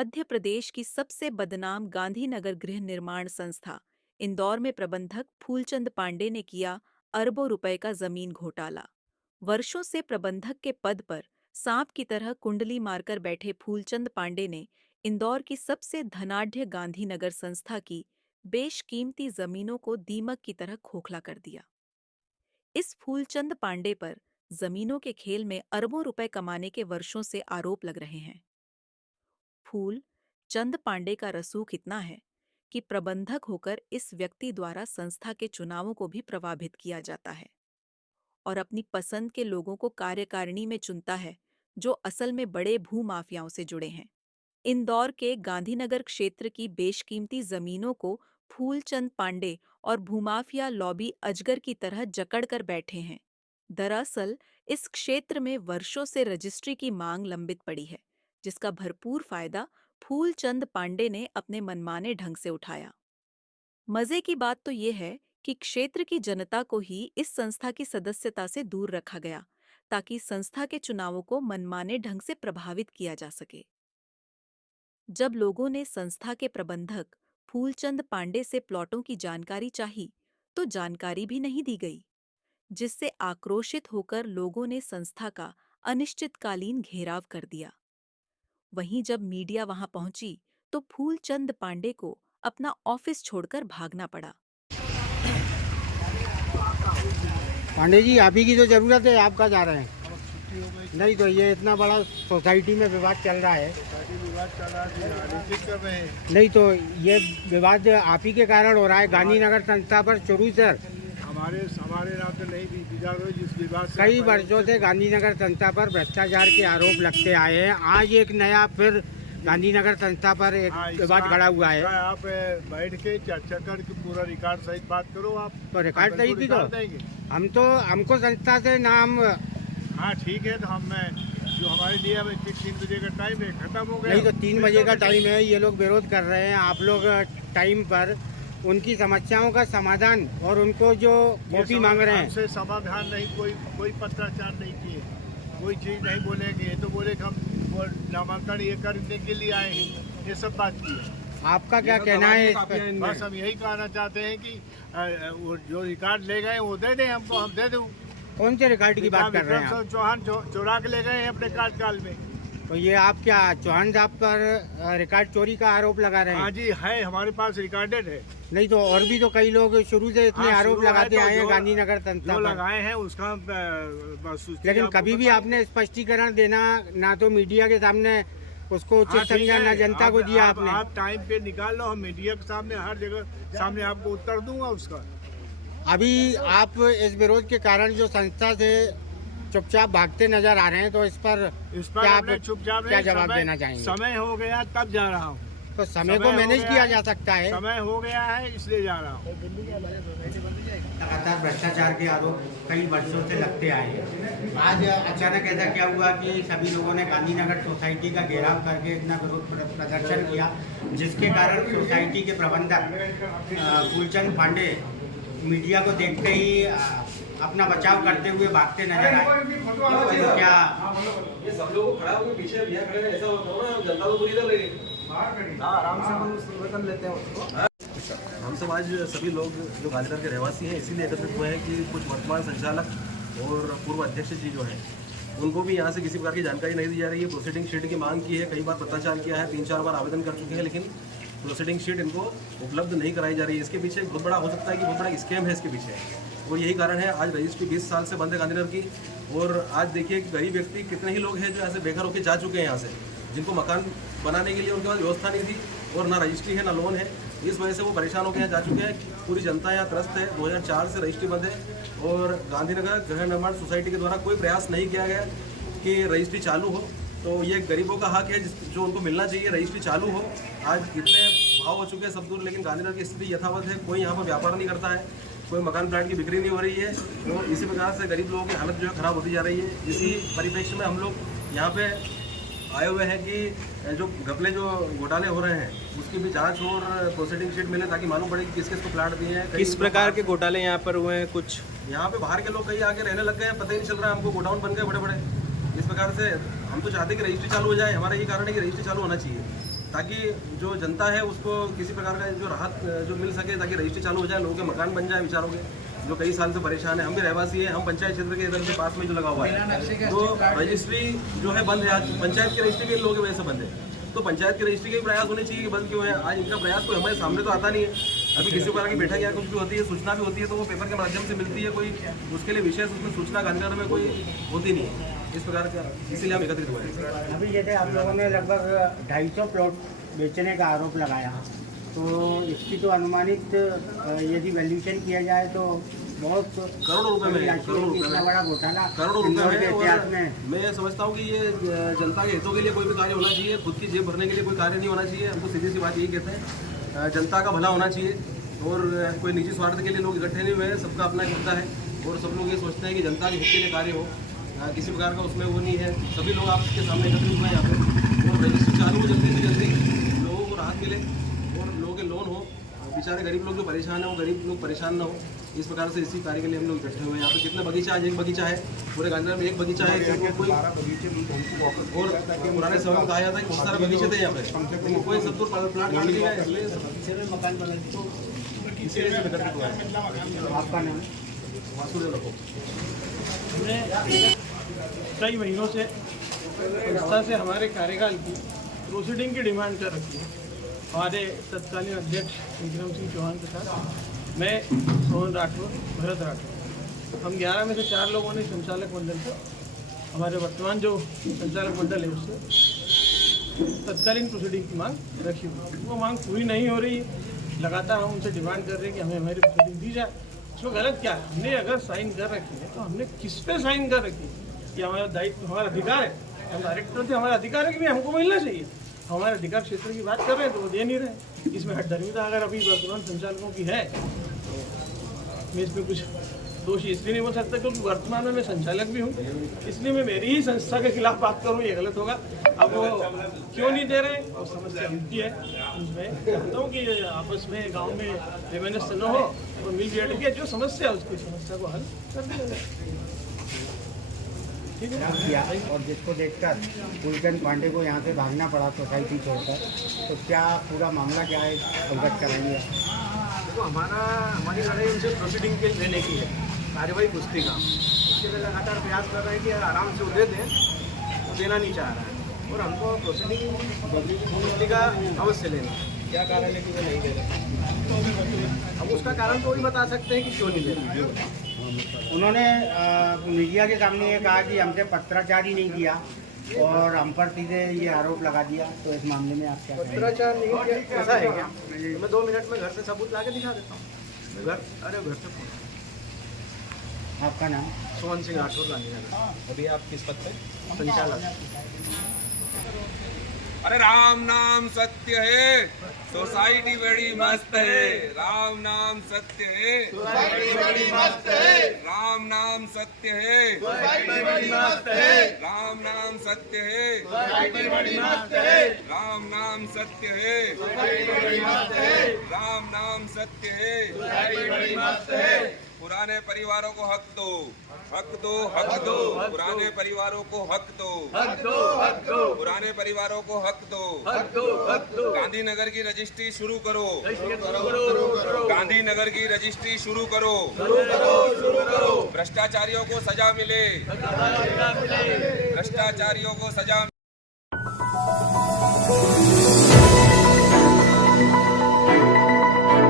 मध्य प्रदेश की सबसे बदनाम गांधीनगर गृह निर्माण संस्था इंदौर में प्रबंधक फूलचंद पांडे ने किया अरबों रुपए का जमीन घोटाला। वर्षों से प्रबंधक के पद पर सांप की तरह कुंडली मारकर बैठे फूलचंद पांडे ने इंदौर की सबसे धनाढ्य गांधीनगर संस्था की बेशकीमती जमीनों को दीमक की तरह खोखला कर दिया। इस फूलचंद पांडे पर जमीनों के खेल में अरबों रुपए कमाने के वर्षों से आरोप लग रहे हैं। फूल चंद पांडे का रसूख इतना है कि प्रबंधक होकर इस व्यक्ति द्वारा संस्था के चुनावों को भी प्रभावित किया जाता है और अपनी पसंद के लोगों को कार्यकारिणी में चुनता है, जो असल में बड़े भूमाफियाओं से जुड़े हैं। इंदौर के गांधीनगर क्षेत्र की बेशकीमती जमीनों को फूलचंद पांडे और भूमाफिया लॉबी अजगर की तरह जकड़ कर बैठे हैं। दरअसल इस क्षेत्र में वर्षों से रजिस्ट्री की मांग लंबित पड़ी है, जिसका भरपूर फायदा फूलचंद पांडे ने अपने मनमाने ढंग से उठाया। मजे की बात तो ये है कि क्षेत्र की जनता को ही इस संस्था की सदस्यता से दूर रखा गया, ताकि संस्था के चुनावों को मनमाने ढंग से प्रभावित किया जा सके। जब लोगों ने संस्था के प्रबंधक फूलचंद पांडे से प्लॉटों की जानकारी चाही, तो जानकारी भी नहीं दी गई, जिससे आक्रोशित होकर लोगों ने संस्था का अनिश्चितकालीन घेराव कर दिया। वहीं जब मीडिया वहां पहुंची, तो फूलचंद पांडे को अपना ऑफिस छोड़कर भागना पड़ा। पांडे जी, आप ही की तो जरूरत है, आप कहाँ जा रहे हैं? नहीं तो ये इतना बड़ा सोसाइटी में विवाद चल रहा है। कर रहे हैं। नहीं तो ये विवाद आप ही के कारण हो रहा है। गांधीनगर संस्था पर शुरू से हमारे नाम से नहीं भी जिस विवाद से कई वर्षों से गांधीनगर संस्था पर भ्रष्टाचार के आरोप लगते आए हैं। आज एक नया फिर गांधीनगर संस्था पर एक विवाद खड़ा हुआ है। आप बैठ के चर्चा करके पूरा रिकॉर्ड सहित बात करो। आप तो रिकॉर्ड सही थी, तो देंगे। हमको संस्था से नाम। हाँ ठीक है, तो जो हमारे लिए अब 3 बजे का टाइम है, खत्म हो गया। नहीं तो 3 बजे का टाइम है, ये लोग विरोध कर रहे हैं। आप लोग टाइम पर उनकी समस्याओं का समाधान और उनको जो कॉपी मांग रहे हैं हमसे समाधान नहीं, कोई पत्राचार नहीं किए, कोई चीज़ नहीं बोलेंगे। ये तो बोले कि हम नामांकन ये करने के लिए आए हैं, ये सब बात की है। आपका क्या कहना है इस पर? बस हम यही कहना चाहते हैं कि वो जो रिकॉर्ड ले गए वो दे दें हमको, हम दे दें। कौन से रिकॉर्ड की बात कर रहे हैं आप? चौहान चुरा के ले गए हैं अपने कार्यकाल में। तो ये आप क्या चौहान साहब पर रिकॉर्ड चोरी का आरोप लगा रहे हैं? हाँ जी, है, हमारे पास रिकॉर्डेड है। नहीं तो और भी तो कई लोग शुरू से इतने आरोप लगाते आए हैं गांधीनगर संस्था पर। लगाए हैं उसका लेकिन कभी भी आपने स्पष्टीकरण देना ना तो मीडिया के सामने उसको उचित समझा, ना जनता को दिया आपने। आप टाइम पे निकाल लो, हम मीडिया के सामने हर जगह सामने आपको उत्तर दूंगा उसका। अभी आप इस विरोध के कारण जो संस्था से चुपचाप भागते नजर आ रहे हैं, तो इस पर क्या आप चुपचाप क्या जवाब देना चाहेंगे? समय हो गया तब जा रहा हूँ। तो समय को मैनेज किया जा सकता है। समय हो गया है इसलिए जा रहा हूँ। लगातार भ्रष्टाचार के आरोप कई वर्षों से लगते आए हैं। आज अचानक ऐसा क्या हुआ कि सभी लोगों ने गांधीनगर सोसाइटी का घेराव करके इतना विरोध प्रदर्शन किया, जिसके कारण सोसाइटी के प्रबंधक फूलचंद पांडे मीडिया को देखते ही अपना बचाव करते हुए भागते नजर आए। तो क्या ये सब लोग खड़ा होकर पीछे भैया खड़े हैं, ऐसा होता है ना, जनता तो पूरी इधर लगी। आराम से हम वेतन लेते हैं उसको। हम सब आज सभी लोग जो गांधीनगर के रहवासी हैं इसीलिए एकत्रित हुए हैं कि कुछ वर्तमान संचालक और पूर्व अध्यक्ष जी जो हैं उनको भी यहाँ से किसी प्रकार की जानकारी नहीं दी जा रही है। प्रोसीडिंग शीट की मांग की है, कई बार पत्राचार किया है, 3-4 बार आवेदन कर चुके हैं, लेकिन प्रोसीडिंग शीट इनको उपलब्ध नहीं कराई जा रही है। इसके पीछे बहुत बड़ा हो सकता है कि बहुत बड़ा स्कैम है इसके पीछे, और यही कारण है आज रजिस्ट्री 20 साल से बंद है गांधीनगर की। और आज देखिए कि गरीब व्यक्ति कितने ही लोग हैं जो ऐसे बेघर होकर जा चुके हैं यहाँ से, जिनको मकान बनाने के लिए उनके पास व्यवस्था नहीं थी और ना रजिस्ट्री है ना लोन है। इस वजह से वो परेशान होकर यहाँ जा चुके हैं। पूरी जनता यहाँ त्रस्त है। 2004 से रजिस्ट्री बंद है और गांधीनगर गृह निर्माण सोसाइटी के द्वारा कोई प्रयास नहीं किया गया कि रजिस्ट्री चालू हो। तो ये गरीबों का हक है जो उनको मिलना चाहिए, रजिस्ट्री चालू हो। आज इतने भाव हो चुके हैं सब दूर, लेकिन गांधीनगर की स्थिति यथावत है। कोई यहाँ पर व्यापार नहीं करता है, कोई मकान प्लाट की बिक्री नहीं हो रही है। तो इसी प्रकार से गरीब लोगों की हालत जो है खराब होती जा रही है। इसी परिप्रेक्ष्य में हम लोग यहाँ पे आए हुए हैं कि जो घपले जो घोटाले हो रहे हैं उसकी भी जांच और प्रोसीडिंग शीट मिले, ताकि मालूम पड़े कि किस किस को प्लाट दिए हैं, किस प्रकार के घोटाले यहाँ पर हुए हैं। कुछ यहाँ पे बाहर के लोग कहीं आके रहने लग गए हैं, पता ही नहीं चल रहा है हमको। गोडाउन बन गए बड़े बड़े। इस प्रकार से हम तो चाहते हैं कि रजिस्ट्री चालू हो जाए। हमारा ये कारण है कि रजिस्ट्री चालू होना चाहिए। ताकि जो जनता है उसको किसी प्रकार का जो राहत जो मिल सके, ताकि रजिस्ट्री चालू हो जाए, लोगों के मकान बन जाए विचारों के, जो कई साल से परेशान है। हम भी रहवासी हैं, हम पंचायत क्षेत्र के इधर से पास में जो लगा हुआ है, तो रजिस्ट्री जो है बंद है। आज पंचायत की रजिस्ट्री भी इन लोगों की वजह से बंद है। तो पंचायत की रजिस्ट्री के भी प्रयास होने चाहिए कि बंद क्यों है। आज इनका प्रयास कोई हमारे सामने तो आता नहीं है। अभी किसी प्रकार की बैठक या कुछ भी होती है, सूचना भी होती है, तो वो पेपर के माध्यम से मिलती है, कोई उसके लिए विशेष उसमें सूचना गांधीनगर में कोई होती नहीं है इस प्रकार का, इसीलिए हम एकत्रित हुए हैं। अभी जैसे आप लोगों ने लगभग 250 प्लॉट बेचने का आरोप लगाया, तो इसकी तो अनुमानित यदि वैल्यूएशन किया जाए तो बहुत करोड़ों रुपए में, इतना बड़ा घोटाला करोड़ों रुपए इंदौर के इतिहास में। में। मैं समझता हूँ कि ये जनता के हितों के लिए कोई भी कार्य होना चाहिए, खुद की जेब भरने के लिए कोई कार्य नहीं होना चाहिए। हमको सीधी सी बात यही कहते हैं, जनता का भला होना चाहिए और कोई निजी स्वार्थ के लिए लोग इकट्ठे नहीं हुए हैं। सबका अपना एक मुद्दा है और सब लोग ये सोचते हैं कि जनता के हित के लिए कार्य हो, किसी प्रकार का उसमें वो नहीं है। सभी लोग आपके सामने एकत्रित हुए हैं यहाँ पे, और रजिस्ट्री चालू हो जल्दी से जल्दी, लोगों को राहत मिले और लोगों के लोन हो, बेचारे गरीब लोग जो परेशान है वो गरीब लोग परेशान ना हो। इस प्रकार से इसी कार्य के लिए हम लोग इकट्ठे हुए हैं। यहाँ पे कितने बगीचा, आज एक बगीचा है, पूरे गांधीनगर में एक बगीचा है। कोई और पुराने समय में कहा जाता है कि बहुत सारे बगीचे थे यहाँ पे, कोई सब तो प्लाट काट दिया है, इसलिए मकान बना इसीलिए सब एकत्रित हुआ है। आपका नाम? वासुदेव रखो। हमने कई महीनों से संस्था से हमारे कार्यकाल की प्रोसीडिंग की डिमांड कर रखी है। हमारे तत्कालीन अध्यक्ष विक्रम सिंह चौहान के साथ मैं, सोहन राठौर, भरत राठौर, हम 11 में से 4 लोगों ने संचालक मंडल से, हमारे वर्तमान जो संचालक मंडल है उससे तत्कालीन प्रोसीडिंग की मांग रखी हुई। वो मांग पूरी नहीं हो रही है। लगातार हम उनसे डिमांड कर रहे हैं कि हमें हमारी प्रोसीडिंग दी जाए। इसमें गलत क्या है? हमने अगर साइन कर रखी है तो हमने किस पे साइन कर रखी है? कि हमारा दायित्व, हमारा अधिकार है, हम डायरेक्टर थे, हमारा अधिकार है कि भाई हमको मिलना चाहिए। हमारे अधिकार क्षेत्र की बात कर रहे हैं तो वो दे नहीं रहे। इसमें हठधर्मिता अगर अभी वर्तमान संचालकों की है तो मैं इसमें कुछ दोषी इसलिए नहीं बोल सकता क्योंकि वर्तमान में मैं संचालक भी हूँ, इसलिए मैं मेरी ही संस्था के खिलाफ बात करूँ ये गलत होगा। अब वो क्यों नहीं दे रहे वो समस्या उनकी है। मैं चाहता हूँ कि आपस में गाँव में वैमनस्य न हो और मिल बैठ के जो समस्या है उसकी समस्या को हल कर दिया जाए। किया और जिसको देखकर फूलचंद पांडे को यहाँ से भागना पड़ा सोसाइटी छोड़कर, तो क्या पूरा मामला क्या है अवगत कराएंगे? देखो, हमारी लड़ाई उनसे प्रोसीडिंग के लेने की है, कार्यवाही पुस्तिका का। उसके लिए लगातार प्रयास कर रहे हैं कि आराम से वो दे दें, वो देना नहीं चाह रहा है और हमको प्रोसीडिंग पुस्तिका अवश्य लेना। क्या कारण है कि वो नहीं दे रहे? अब उसका कारण तो वही बता सकते हैं कि क्यों नहीं दे रहे। उन्होंने मीडिया के सामने ये कहा कि हमसे पत्राचार ही नहीं किया और हम पर सीधे ये आरोप लगा दिया। तो इस मामले में आप क्या कहेंगे? पत्राचार नहीं किया, ऐसा है क्या? मैं 2 मिनट में घर से सबूत ला के दिखा देता हूँ। घर से फोन। आपका नाम? सोहन सिंह राठौर, गांधीनगर। अभी आप किस पद पे? संचालक। अरे राम नाम सत्य है, सोसाइटी बड़ी मस्त है। राम नाम सत्य है, सोसाइटी बड़ी मस्त है। राम नाम सत्य है, सोसाइटी बड़ी मस्त है। राम नाम सत्य है, सोसाइटी बड़ी मस्त है। राम नाम सत्य है, सोसाइटी बड़ी मस्त है। राम नाम सत्य है, सोसाइटी बड़ी मस्त है। पुराने परिवारों को हक दो, हक दो, हक दो। पुराने परिवारों को हक दो, हक दो, हक दो। पुराने परिवारों को हक दो, हक दो, हक दो। गांधीनगर की रजिस्ट्री शुरू करो, गांधीनगर की रजिस्ट्री शुरू करो, शुरू करो। भ्रष्टाचारियों को सजा मिले, भ्रष्टाचारियों को सजा